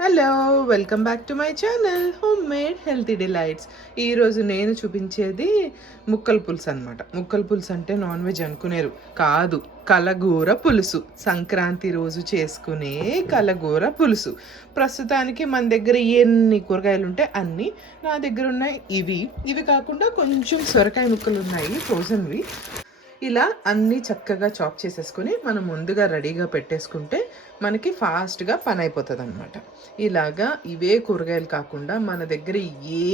Hello, welcome back to my channel home made healthy delights. ఈరోజు నేను చూపించేది ముక్కల పులుసు అనమాట. ముక్కల పులుసు అంటే నాన్ వెజ్ అనుకునేరు కాదు, కలగూర పులుసు. సంక్రాంతి రోజు చేసుకునే కలగూర పులుసు. ప్రస్తుతానికి మన దగ్గర ఎన్ని కూరగాయలు ఉంటే అన్నీ నా దగ్గర ఉన్నాయి. ఇవి కాకుండా కొంచెం సొరకాయ ముక్కలు ఉన్నాయి, ఫ్రోజన్వి. ఇలా అన్నీ చక్కగా చాప్ చేసేసుకొని మనం ముందుగా రెడీగా పెట్టేసుకుంటే మనకి ఫాస్ట్గా పని అయిపోతుంది అనమాట. ఇలాగా ఇవే కూరగాయలు కాకుండా మన దగ్గర ఏ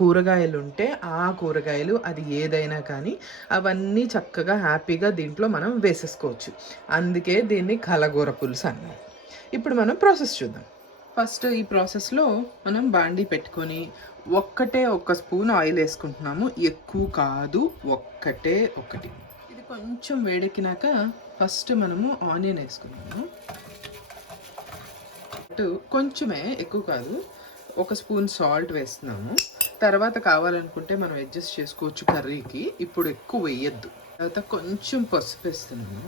కూరగాయలు ఉంటే ఆ కూరగాయలు, అది ఏదైనా కానీ అవన్నీ చక్కగా హ్యాపీగా దీంట్లో మనం వేసేసుకోవచ్చు. అందుకే దీన్ని కలగూర పులుసు అన్నారు. ఇప్పుడు మనం ప్రాసెస్ చూద్దాం. ఫస్ట్ ఈ ప్రాసెస్లో మనం బాండీ పెట్టుకొని ఒక్క స్పూన్ ఆయిల్ వేసుకుంటున్నాము. ఎక్కువ కాదు, ఒకటి. కొంచెం వేడెక్కినాక ఫస్ట్ మనము ఆనియన్ వేసుకున్నాము. కొంచెమే, ఎక్కువ కాదు. 1 స్పూన్ సాల్ట్ వేస్తున్నాము. తర్వాత కావాలనుకుంటే మనం అడ్జస్ట్ చేసుకోవచ్చు కర్రీకి. ఇప్పుడు ఎక్కువ వేయద్దు. తర్వాత కొంచెం పసుపు వేస్తున్నాము.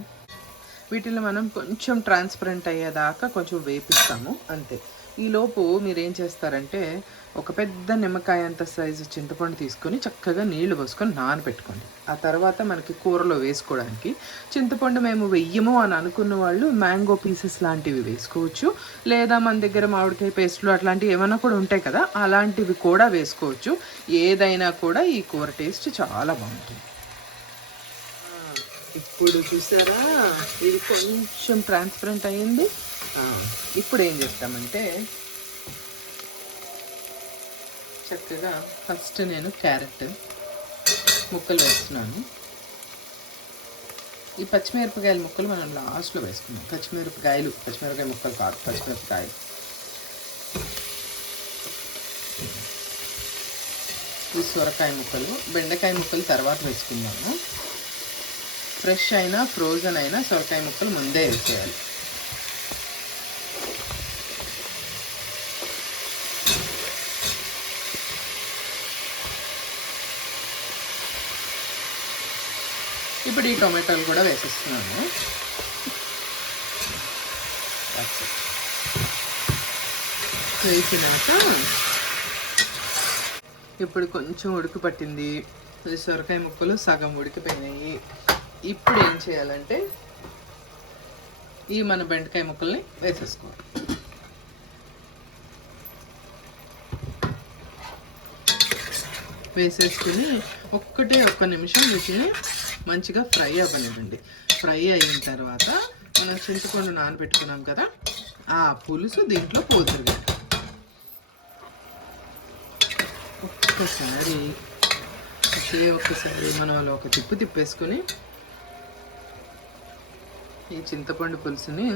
వీటిని మనం కొంచెం ట్రాన్స్పరెంట్ అయ్యేదాకా కొంచెం వేపిస్తాము, అంతే. ఈలోపు మీరు ఏం చేస్తారంటే ఒక పెద్ద నిమ్మకాయ అంత సైజు చింతపండు తీసుకొని చక్కగా నీళ్లు పోసుకొని నానబెట్టుకోండి. ఆ తర్వాత మనకి కూరలో వేసుకోవడానికి చింతపండు మేము వెయ్యము అని అనుకున్న వాళ్ళు మ్యాంగో పీసెస్ లాంటివి వేసుకోవచ్చు, లేదా మన దగ్గర మామిడికాయ పేస్ట్లు అట్లాంటివి ఏమైనా కూడా ఉంటాయి కదా, అలాంటివి కూడా వేసుకోవచ్చు. ఏదైనా కూడా ఈ కూర టేస్ట్ చాలా బాగుంటుంది. ఇప్పుడు చూసారా, ఇది కొంచెం ట్రాన్స్పరెంట్ అయ్యింది. ఇప్పుడు ఏం చేస్తామంటే చక్కగా ఫస్ట్ నేను క్యారెట్ ముక్కలు వేస్తున్నాను. ఈ పచ్చిమిరపకాయల ముక్కలు మనం లాస్ట్లో వేసుకున్నాం. పచ్చిమిరపకాయ ముక్కలు కాదు, పచ్చిమిరపకాయలు. ఈ సొరకాయ ముక్కలు, బెండకాయ ముక్కలు తర్వాత వేసుకున్నాము. ఫ్రెష్ అయినా ఫ్రోజన్ అయినా సొరకాయ ముక్కలు ముందే వేసేయాలి. ఇప్పుడు ఈ టొమాటోలు కూడా వేసేస్తున్నాను. వేసినాక ఇప్పుడు కొంచెం ఉడుకు పట్టింది. సొరకాయ ముక్కలు సగం ఉడికిపోయినాయి. ఇప్పుడు ఏం చేయాలంటే ఈ మన బెండకాయ ముక్కల్ని వేసేసుకోవాలి. వేసేసుకుని ఒక్క నిమిషం వీటిని మంచిగా ఫ్రై అవ్వనివ్వండి. ఫ్రై అయిన తర్వాత మనం చింతపండు నానబెట్టుకున్నాం కదా, ఆ పులుసు దీంట్లో పోతురుగా ఒక్కసారి మనం అలా ఒక తిప్పేసుకొని ఈ చింతపండు పులుసుని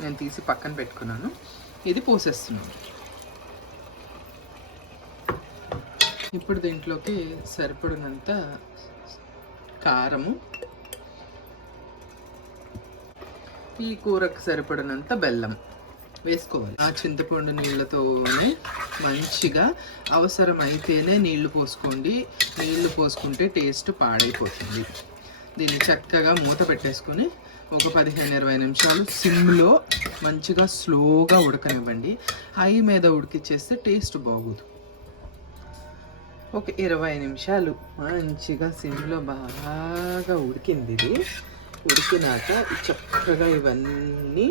నేను తీసి పక్కన పెట్టుకున్నాను. ఇది పోసేస్తున్నాను. ఇప్పుడు దీంట్లోకి సరిపడినంత కారము, ఈ కూరకు సరిపడినంత బెల్లం వేసుకోవాలి. ఆ చింతపండు నీళ్ళతోనే మంచిగా అవసరమైతేనే నీళ్లు పోసుకోండి. నీళ్లు పోసుకుంటే టేస్ట్ పాడైపోతుంది. దీన్ని చక్కగా మూత పెట్టేసుకొని ఒక 15-20 నిమిషాలు సిమ్లో మంచిగా స్లోగా ఉడకనివ్వండి. హై మీద ఉడికిచ్చేస్తే టేస్ట్ బాగోదు. ఒక 20 నిమిషాలు మంచిగా సిమ్లో బాగా ఉడికింది. ఇది ఉడికినాక చక్కగా ఇవన్నీ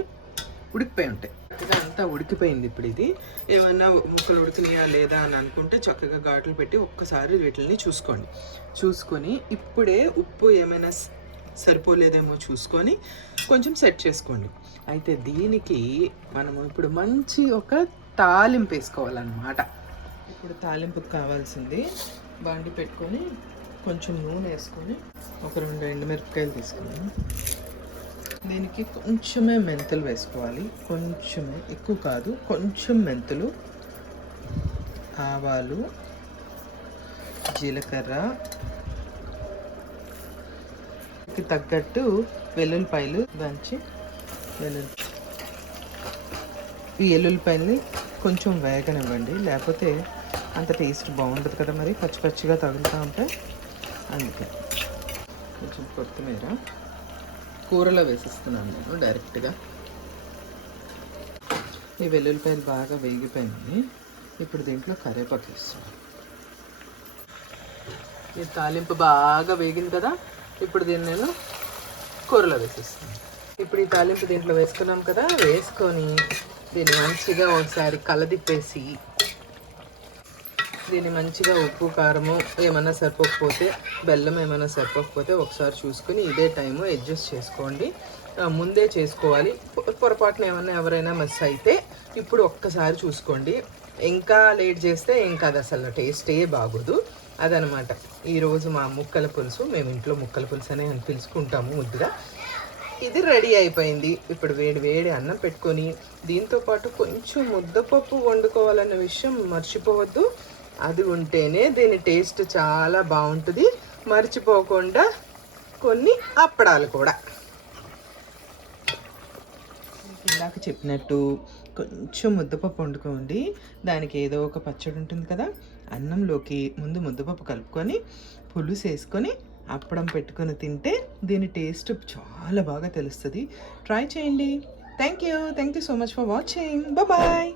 ఉడికిపోయి ఉంటాయి. చక్కగా అంతా ఉడికిపోయింది. ఇప్పుడు ఇది ఏమన్నా ముక్కలు ఉడికినాయా లేదా అని అనుకుంటే చక్కగా ఘాట్లు పెట్టి ఒక్కసారి వీటిని చూసుకొని ఇప్పుడే ఉప్పు ఏమైనా సరిపోలేదేమో చూసుకొని కొంచెం సెట్ చేసుకోండి. అయితే దీనికి మనము ఇప్పుడు మంచి ఒక తాలింపు వేసుకోవాలన్నమాట. ఇప్పుడు తాలింపుకి కావాల్సింది బాండి పెట్టుకొని కొంచెం నూనె వేసుకొని ఒక 2 ఎండుమిరపకాయలు తీసుకున్నాను. దీనికి కొంచెమే మెంతులు వేసుకోవాలి. కొంచెమే, ఎక్కువ కాదు, కొంచెం మెంతులు, ఆవాలు, జీలకర్ర, తగ్గట్టు వెల్లుల్లిపాయలు దంచి ఈ ఎల్లుల్లిపాయల్ని కొంచెం వేగనివ్వండి, లేకపోతే అంత టేస్ట్ బాగుండదు కదా, మరి పచ్చిగా తగులుతూ ఉంటాయి. అందుకే కొంచెం కొత్తిమీర కూరలో వేసేస్తున్నాను నేను డైరెక్ట్గా. ఈ వెల్లుల్లిపాయలు బాగా వేగిపోయింది. ఇప్పుడు దీంట్లో కరివేపాకు వేస్తాం. ఈ తాలింపు బాగా వేగింది కదా, ఇప్పుడు దీన్ని నేను కూరలో వేసేస్తాను. ఇప్పుడు ఈ తాలింపు దీంట్లో వేసుకున్నాం కదా, వేసుకొని దీన్ని మంచిగా ఒకసారి కలదిప్పేసి దీన్ని మంచిగా ఉప్పు కారము ఏమన్నా సరిపోకపోతే, బెల్లం ఏమైనా సరిపోకపోతే ఒకసారి చూసుకొని ఇదే టైము అడ్జస్ట్ చేసుకోండి. ముందే చేసుకోవాలి. పొరపాటున ఏమన్నా ఎవరైనా మిస్ అయితే ఇప్పుడు ఒక్కసారి చూసుకోండి. ఇంకా లేట్ చేస్తే ఇంకా అది అసలు టేస్టే బాగోదు. అదనమాట ఈరోజు మా ముక్కల పులుసు. మేము ఇంట్లో ముక్కల పులుసు అనే పిలుచుకుంటాము ముద్దుగా. ఇది రెడీ అయిపోయింది. ఇప్పుడు వేడి వేడి అన్నం పెట్టుకొని దీంతోపాటు కొంచెం ముద్దపప్పు వండుకోవాలన్న విషయం మర్చిపోవద్దు. అది ఉంటేనే దీని టేస్ట్ చాలా బాగుంటుంది. మర్చిపోకుండా కొన్ని అప్పడాలు కూడా. ఇందాక చెప్పినట్టు కొంచెం ముద్దపప్పు వండుకోండి. దానికి ఏదో ఒక పచ్చడి ఉంటుంది కదా, అన్నంలోకి ముందు ముద్దపప్పు కలుపుకొని పులుసు వేసుకొని అప్పడం పెట్టుకొని తింటే దీని టేస్ట్ చాలా బాగా తెలుస్తుంది. ట్రై చేయండి. Thank you so much for watching. Bye.